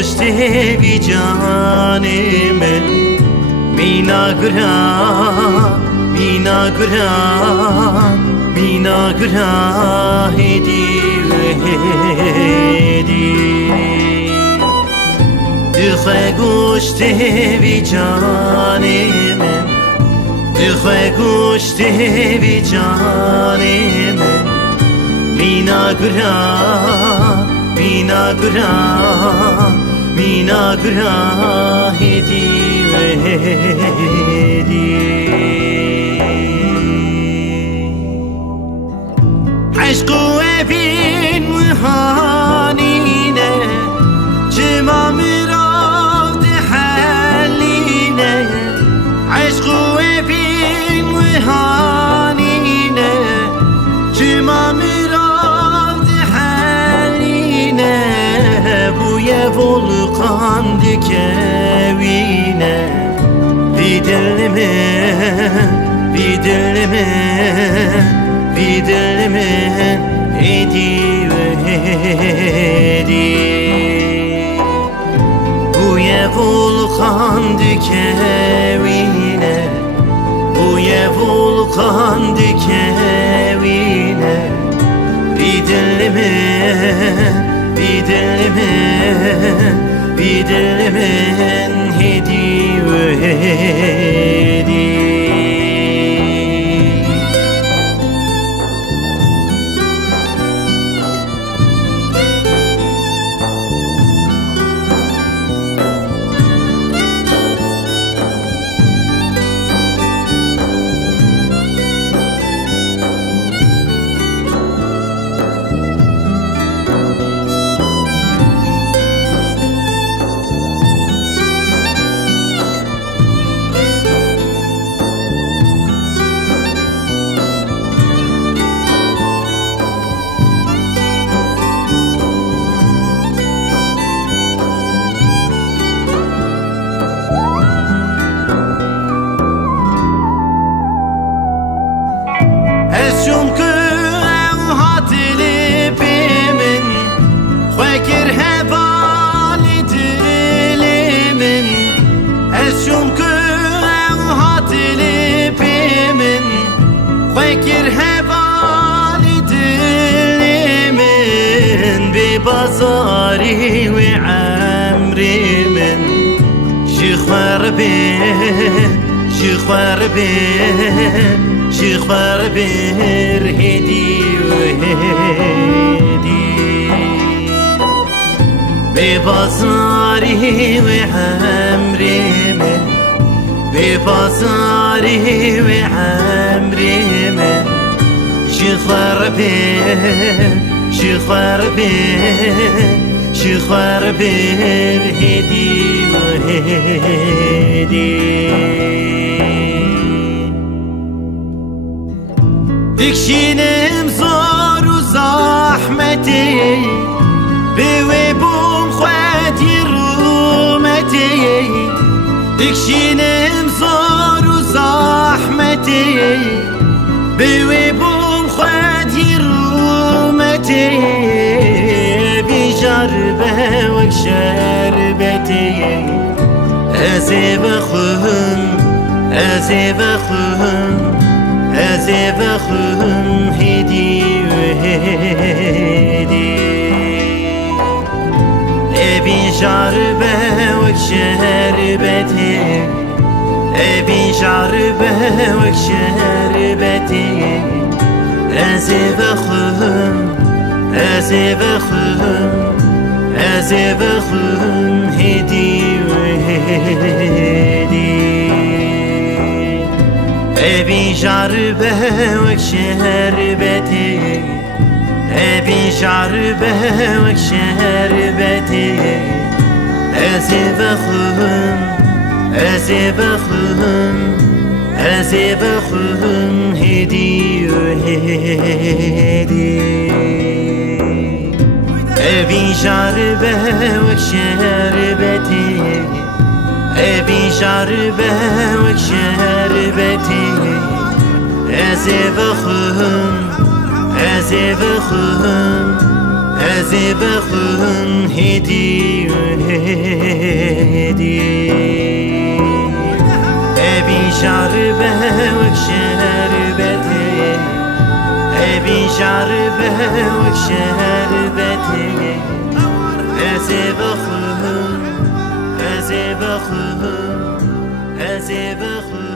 گشته بی جان من مینا گران مینا گران مینا گران هدی دخواه گشته بی جان من دخواه گشته بی جان من مینا گران مینا گران مینا گران هدی عشق و بین وهانینه جمع مراد حلینه عشق و بین وهانینه جمع مراد حلینه بوی volkan dikevine Vidilime, vidilime, vidilime edivedi Buye volkan dikevine Buye volkan dikevine Vidilime, vidilime Vidilmen hedi ve hedi فكر هبالي دلمن ببازاري وعمري من شخوار بير هدي وهدي ببازاري وعمري من ببازاري وعمري من شخوار بير هدي وهدي دكشينم زور وزحمتي بويبوم خواتي رومتي دكشينم زور وزحمتي بويبوم خواتي رومتي بجربة وكشربتي أزيب أخهم هدي وهدي أبي شربة وكشربتي أبي شربة وكشربتي أزيب أخهم هدي وهدي أبي شربة وكشربتي أبي شربة وكشربتي أزيب أخهم هدي وهدي أبي شربة وكشربتي أبي شربة وكشربتي أزيب أخهم هدي وهدي شربه وک شربته ابی شربه وک شربته از بخون